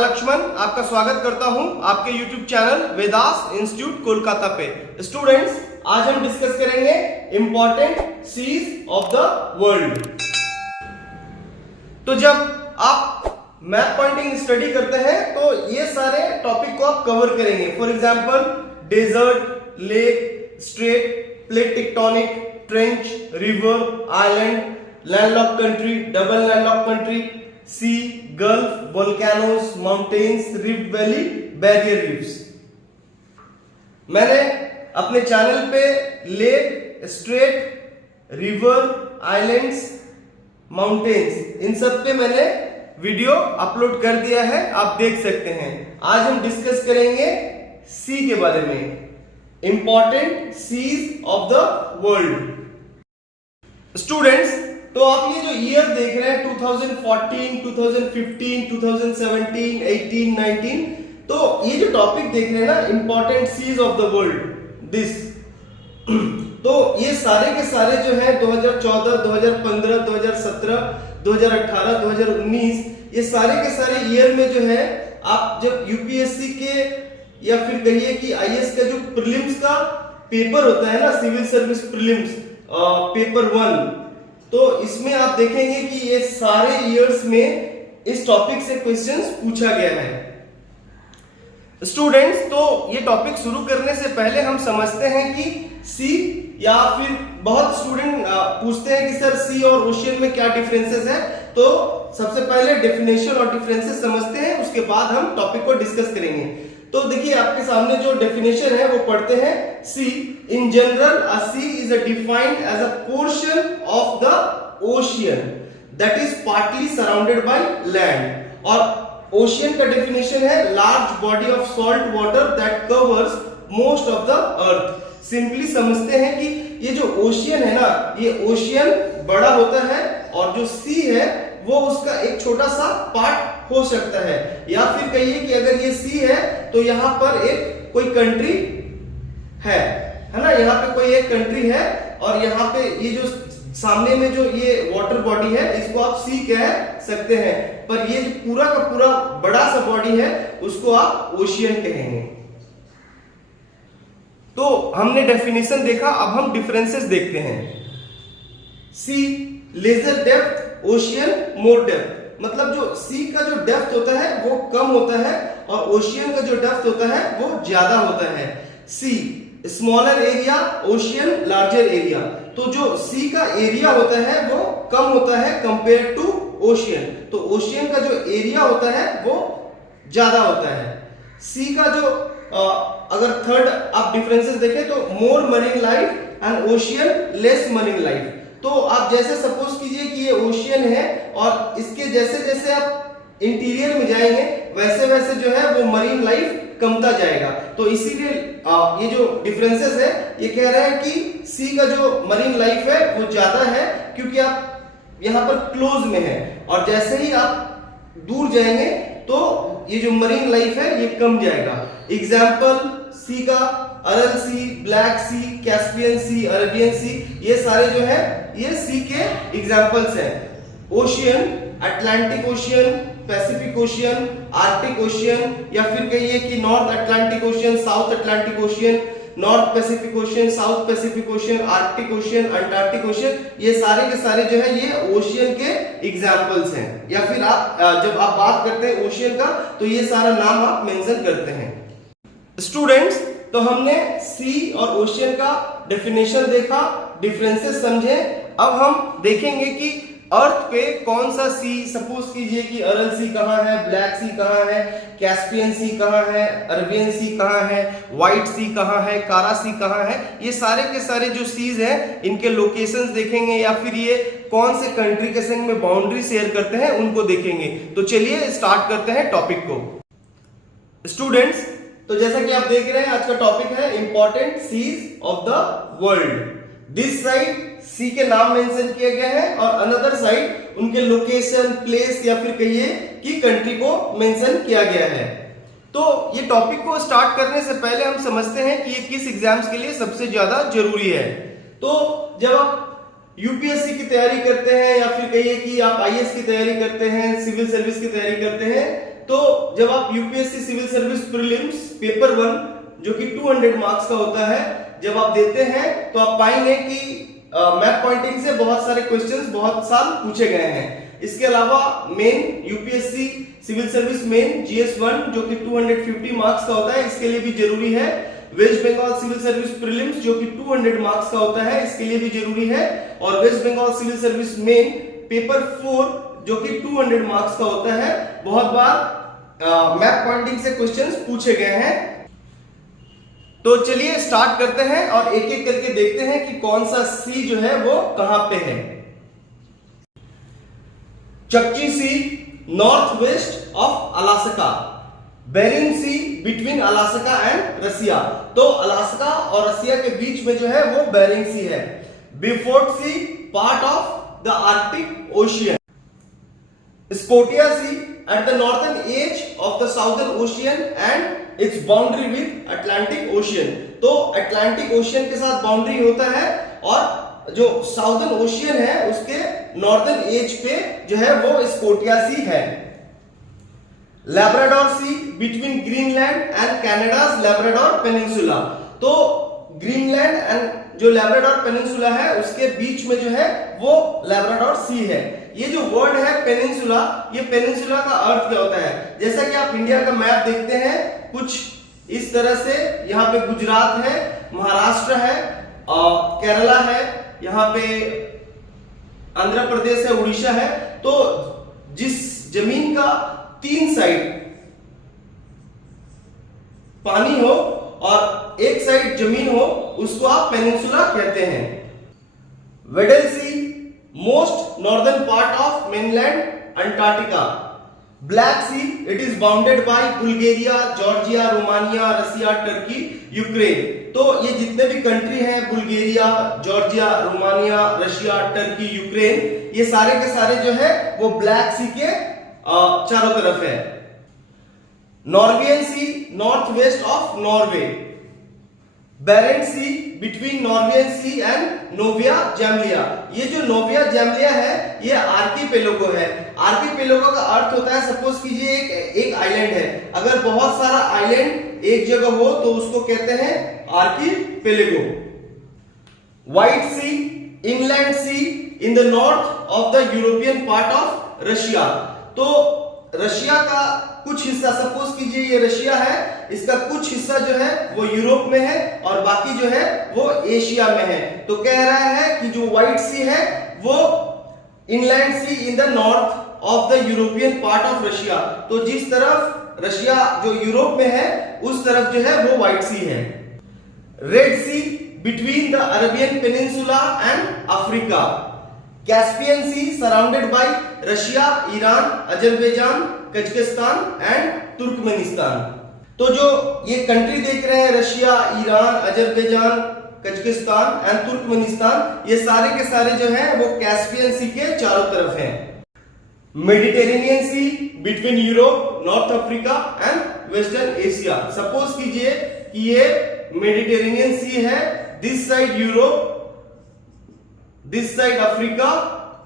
लक्ष्मण आपका स्वागत करता हूं आपके YouTube channel Vedas institute Kolkata पे। स्टूडेंट्स, आज हम डिस्कस करेंगे important seas of the world. तो जब आप मैप पॉइंटिंग स्टडी करते हैं तो ये सारे टॉपिक को आप कवर करेंगे। For example desert, lake, strait, plate tectonic, trench, river, island, landlock country, double landlock country, sea, gulf, volcanoes, mountains, rift valley, barrier reefs. मैंने अपने चैनल पे lake, strait, river, islands, mountains इन सब पे मैंने वीडियो अपलोड कर दिया है, आप देख सकते हैं। आज हम डिस्कस करेंगे सी के बारे में, important seas of the world. Students, तो आप ये जो ईयर देख रहे हैं 2014, 2015, 2017, 18, 19, तो ये जो टॉपिक देख रहे हैं ना, important seas of the world, this, तो ये सारे के सारे जो है 2014, 2015, 2017, 2018, 2019, ये सारे के सारे ईयर में जो है आप जब यूपीएससी के या फिर कहिए कि आईएएस का जो प्रीलिम्स का पेपर होता है ना, सिविल सर्विस प्रीलिम्स पेपर 1, तो इसमें आप देखेंगे कि ये सारे ईयर्स में इस टॉपिक से क्वेश्चंस पूछा गया है। स्टूडेंट्स, तो ये टॉपिक शुरू करने से पहले हम समझते हैं कि सी, या फिर बहुत स्टूडेंट पूछते हैं कि सर सी और ओशियन में क्या डिफरेंसेस है। तो सबसे पहले डेफिनेशन और डिफरेंसेस समझते हैं, उसके बाद हम टॉपिक को डिस्कस करेंगे। तो देखिए आपके सामने जो डेफिनेशन है वो पढ़ते हैं। Sea, in general a sea is defined as a portion of the ocean that is partly surrounded by land. और ओशियन का डेफिनेशन है large body of salt water that covers most of the earth. Simply समझते हैं कि ये जो ocean है ना, ये ओशियन बड़ा होता है और जो सी है वो उसका एक छोटा सा पार्ट हो सकता है। या फिर कहिए कि अगर ये सी है तो यहाँ पर एक कोई कंट्री है ना, यहाँ पे कोई एक कंट्री है, और यहाँ पे ये जो सामने में जो ये वाटर बॉडी है इसको आप सी कह सकते हैं, पर ये पूरा का पूरा बड़ा सा बॉडी है उसको आप ओशियन कहेंगे। तो हमने डेफिनेशन देखा, अब हम डिफरेंसेस देखते हैं। Sea, lesser depth, ocean more depth. मतलब जो सी का जो डेप्थ होता है वो कम होता है और ओशियन का जो डेप्थ होता है वो ज्यादा होता है। Sea, smaller area, ocean larger area. तो जो सी का एरिया होता है वो कम होता है कंपेयर टू ओशियन, तो ओशियन का जो एरिया होता है वो ज्यादा होता है। सी का जो अगर थर्ड आप डिफरेंसेस देखें तो more marine life and ocean less marine life. तो आप जैसे सपोज कीजिए कि ये ओशियन है और इसके जैसे जैसे आप इंटीरियर में जाएंगे वैसे वैसे जो है वो मरीन लाइफ कमता जाएगा। तो इसीलिए ये जो डिफरेंसेस है ये कह रहे हैं कि सी का जो मरीन लाइफ है वो ज्यादा है क्योंकि आप यहाँ पर क्लोज में है, और जैसे ही आप दूर जाएंगे तो ये जो मरीन लाइफ है ये कम जाएगा। एग्जाम्पल सी का अरल सी, ब्लैक सी, कैस्पियन सी, अरेबियन सी, ये सारे जो है ये सी के एग्जाम्पल्स हैं। Ocean, Atlantic ocean, Pacific ocean, Arctic ocean, या फिर कहिए कि north Atlantic ocean, south Atlantic ocean, north Pacific ocean, south Pacific ocean, Arctic ocean, Antarctic ocean, ये सारे के सारे जो है ये ओशियन के एग्जाम्पल्स हैं। या फिर आप जब आप बात करते हैं ओशियन का तो ये सारा नाम आप मेंशन करते हैं। स्टूडेंट्स, तो हमने सी और ओशियन का डेफिनेशन देखा, डिफरेंसेस समझे। अब हम देखेंगे कि अर्थ पे कौन सा सी, सपोज कीजिए कि अरल सी कहाँ है, ब्लैक सी कहाँ है, कैस्पियन सी कहाँ है, अरेबियन सी कहाँ है, व्हाइट सी कहाँ है, कारा सी कहाँ है, ये सारे के सारे जो सीज हैं इनके लोकेशंस देखेंगे, या फिर ये कौन से कंट्री के संग में बाउंड्री शेयर करते हैं उनको देखेंगे। तो चलिए स्टार्ट करते हैं टॉपिक को। स्टूडेंट्स, तो जैसा कि आप देख रहे हैं आज का टॉपिक है important seas of the world. This side sea के नाम मेंशन किए गए हैं और अनदर साइड उनके लोकेशन, प्लेस, या फिर कहिए कि कंट्री को मेंशन किया गया है। तो ये टॉपिक को स्टार्ट करने से पहले हम समझते हैं कि ये किस एग्जाम्स के लिए सबसे ज्यादा जरूरी है। तो जब आप यूपीएससी की तैयारी करते हैं या फिर कहिए कि आप आईएएस की तैयारी करते हैं, सिविल सर्विस की तैयारी करते हैं, तो जब आप UPSC civil service prelims paper 1 जो कि 200 मार्क्स का होता है जब आप देते हैं तो आप पाएंगे कि मैप पॉइंटिंग से बहुत सारे क्वेश्चंस बहुत साल पूछे गए हैं। इसके अलावा main UPSC civil service main GS one जो कि 250 मार्क्स का होता है, इसके लिए भी जरूरी है। West Bengal civil service prelims जो कि 200 मार्क्स का होता है, इसके लिए भी जरूरी है। और West Bengal civil service main paper 4 जो कि 200 मार्क्स का होता है, बहुत बार मैप पॉइंटिंग से क्वेश्चंस पूछे गए हैं। तो चलिए स्टार्ट करते हैं और एक एक करके देखते हैं कि कौन सा सी जो है वो कहां पे है। Chukchi sea north west of Alaska, Bering sea between Alaska and Russia. तो अलास्का और रसिया के बीच में जो है वो बेरिंग सी है। Beaufort sea part of the Arctic ocean. Scotia sea at the northern edge of the southern ocean and its boundary with Atlantic ocean. तो अटलांटिक ओशियन के साथ बाउंड्री होता है और जो साउदर्न ओशियन है उसके नॉर्दर्न एज पे जो है वो स्कोटिया सी है। Labrador sea between Greenland and Canada's Labrador peninsula. तो ग्रीनलैंड एंड जो लैब्राडोर पेनिनसुला है उसके बीच में जो है वो लैब्राडोर सी है। ये जो वर्ड है पेनिनसुला, ये पेनिनसुला का अर्थ क्या होता है? जैसा कि आप इंडिया का मैप देखते हैं कुछ इस तरह से, यहाँ पे गुजरात है, महाराष्ट्र है, केरला है, यहाँ पे आंध्र प्रदेश है, उड़ीसा है। तो जिस जमीन का 3 साइड पानी हो और एक साइड जमीन हो उसको आप पेनिनसुला कहते हैं। Weddell sea most northern part of mainland Antarctica. Black sea it is bounded by Bulgaria, Georgia, Romania, Russia, Turkey, Ukraine. तो ये जितने भी कंट्री हैं Bulgaria, Georgia, Romania, Russia, Turkey, Ukraine, ये सारे के सारे जो है वो ब्लैक सी के चारों तरफ है। Norwegian sea north west of Norway. Barents sea between Norwegian sea and Novaya Zemlya. ये जो नोविया जैमलिया है ये आर्कीपेलागो है। आर्कीपेलागो का अर्थ होता है, सपोज कीजिए एक आइलैंड है, अगर बहुत सारा आइलैंड एक जगह हो तो उसको कहते हैं archipelago. White Sea inland sea in the north of the European part of Russia. तो रशिया का कुछ हिस्सा, सपोज कीजिए ये रशिया है, इसका कुछ हिस्सा जो है वो यूरोप में है और बाकी जो है वो एशिया में है। तो कह रहा है कि जो व्हाइट सी है वो inland sea in the north of the European part of Russia. तो जिस तरफ रशिया जो यूरोप में है उस तरफ जो है वो व्हाइट सी है। Red Sea between the Arabian peninsula and Africa. Caspian Sea surrounded by Russia, Iran, Azerbaijan, Kazakhstan and Turkmenistan. तो जो ये कंट्री देख रहे हैं Russia, Iran, Azerbaijan, Kazakhstan and Turkmenistan, ये सारे के सारे जो है वो कैस्पियन सी के चारों तरफ हैं। Mediterranean sea between Europe, north Africa and western Asia. Suppose कीजिए कि ये मेडिटेरेनियन सी है, this side Europe, this side Africa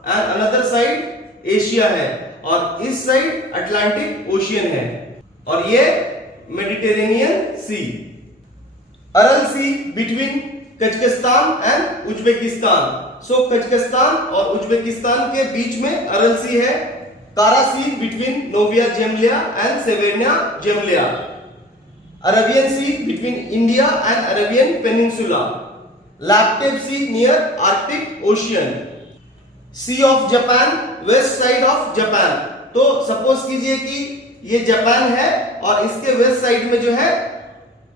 and another side Asia है और इस साइड अटलांटिक ओशियन है और ये Mediterranean sea. Aral sea between Kazakhstan and Uzbekistan. So Kazakhstan और उज्बेकिस्तान के बीच में अरल सी है। Kara sea between Novaya Zemlya and Severnaya Zemlya. Arabian sea between India and Arabian peninsula. Laptev sea near Arctic ocean. Sea of Japan west side of Japan. तो suppose कीजिए कि ये Japan है और इसके west side में जो है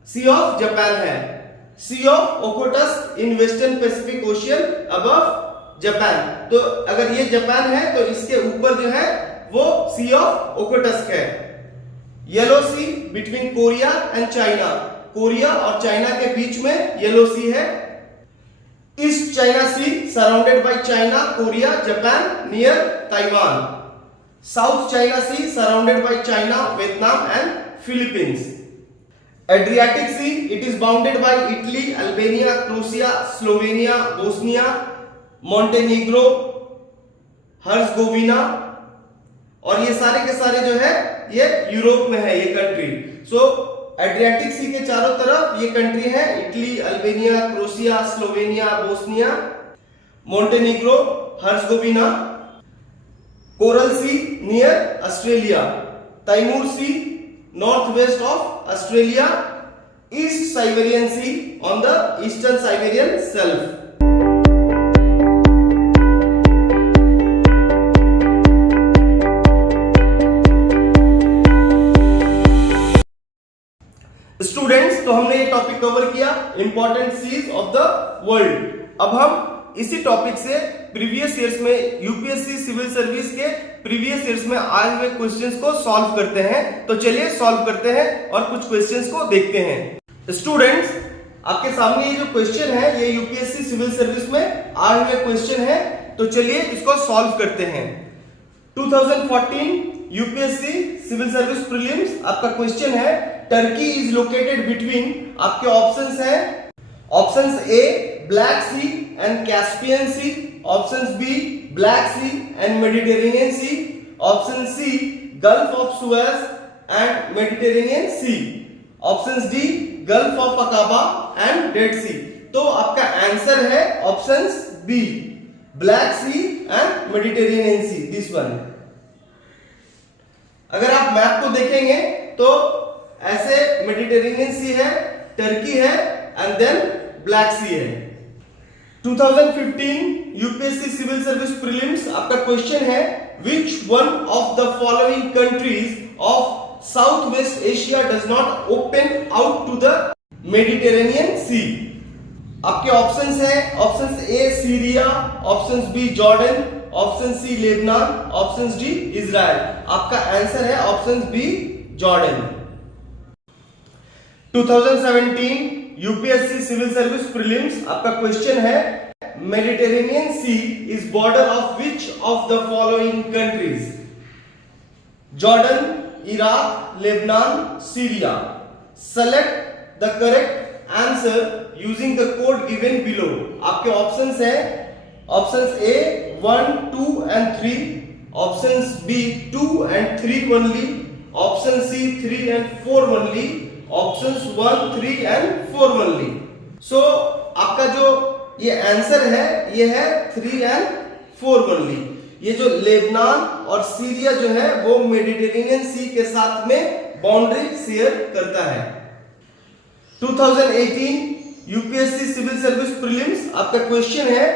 सी ऑफ जापान है। Sea of Okhotsk in western Pacific ocean above Japan. तो अगर ये जापान है तो इसके ऊपर जो है वो सी ऑफ ओकोटस्क है। Yellow sea between Korea and China. Korea और चाइना के बीच में येलो सी है। East China sea surrounded by China, Korea, Japan near Taiwan. South China sea surrounded by China, Vietnam and Philippines. Adriatic sea it is bounded by Italy, Albania, Croatia, Slovenia, Bosnia, Montenegro, Herzegovina और ये सारे के सारे जो है ये Europe में है ये कंट्री। सो एड्रियाटिक सी के चारों तरफ ये कंट्री है, Italy, Albania, Croatia, Slovenia, Bosnia, Montenegro, Herzegovina, coral sea near Australia, Timor sea north west of Australia, east Siberian sea on the eastern Siberian shelf. Students, तो हमने ये टॉपिक कवर किया important seas of the world. अब हम इसी topic से previous years में UPSC civil service के प्रीवियस ईयर्स में आए हुए क्वेश्चंस को सॉल्व करते हैं। तो चलिए सॉल्व करते हैं और कुछ क्वेश्चंस को देखते हैं। स्टूडेंट्स, आपके सामने ये जो क्वेश्चन है ये यूपीएससी सिविल सर्विस में आए हुए क्वेश्चन है। तो चलिए इसको सॉल्व करते हैं। 2014 यूपीएससी सिविल सर्विस प्रीलिम्स आपका क्वेश्चन है, टर्की इज लोकेटेड बिटवीन, आपके ऑप्शंस हैं, options A black sea and Caspian sea, options B black sea and Mediterranean sea, option C gulf of Suez and Mediterranean sea, options D gulf of Aqaba and dead sea. तो आपका answer है options B black sea and Mediterranean sea, this one. अगर आप map को देखेंगे तो ऐसे Mediterranean sea है, टर्की है एंड देन ब्लैक सी है। 2015 यूपीएससी सिविल सर्विस प्रीलिम्स आपका क्वेश्चन है, which one of the following countries of Southwest Asia does not open out to the Mediterranean Sea? आपके ऑप्शंस हैं, options A Syria, options B Jordan, option C Lebanon, options D Israel. आपका answer है option B Jordan. 2017 UPSC civil service prelims आपका question है, Mediterranean Sea is border of which of the following countries? Jordan, Iraq, Lebanon, Syria. Select the correct answer using the code given below. आपके options हैं, options A 1, 2 and 3, options B 2 and 3 only, option C 3 and 4 only, options 1, 3 and 4 only। So आपका जो ये answer है ये है 3 and 4 only। ये जो लेबनान और सीरिया जो है वो मेडिटेरेनियन सी के साथ में बाउंड्री शेयर करता है। 2018 यूपीएससी सिविल सर्विस प्रीलिम्स आपका क्वेश्चन है,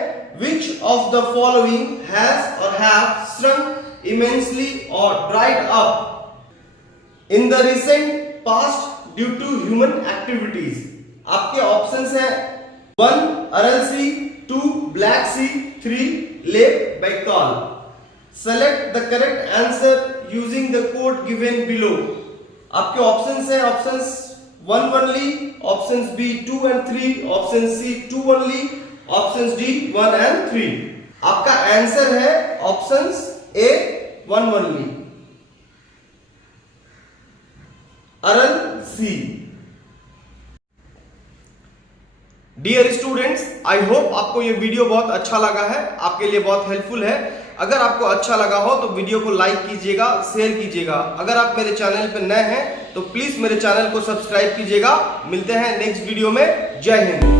which of the following has or have shrunk immensely or dried up in the recent past due to human activities? आपके ऑप्शंस हैं 1 Aral Sea, 2 Black Sea, 3 Lake Baikal. Select the correct answer using the code given below. आपके options हैं, options 1 only, options B 2 and 3, option C 2 only, options D 1 and 3। आपका answer है options A 1 only, Aral Sea. Dear students, I hope आपको ये video बहुत अच्छा लगा है, आपके लिए बहुत हेल्पफुल है। अगर आपको अच्छा लगा हो तो वीडियो को लाइक कीजिएगा, शेयर कीजिएगा। अगर आप मेरे चैनल पर नए हैं तो प्लीज मेरे चैनल को सब्सक्राइब कीजिएगा। मिलते हैं नेक्स्ट वीडियो में। जय हिंद।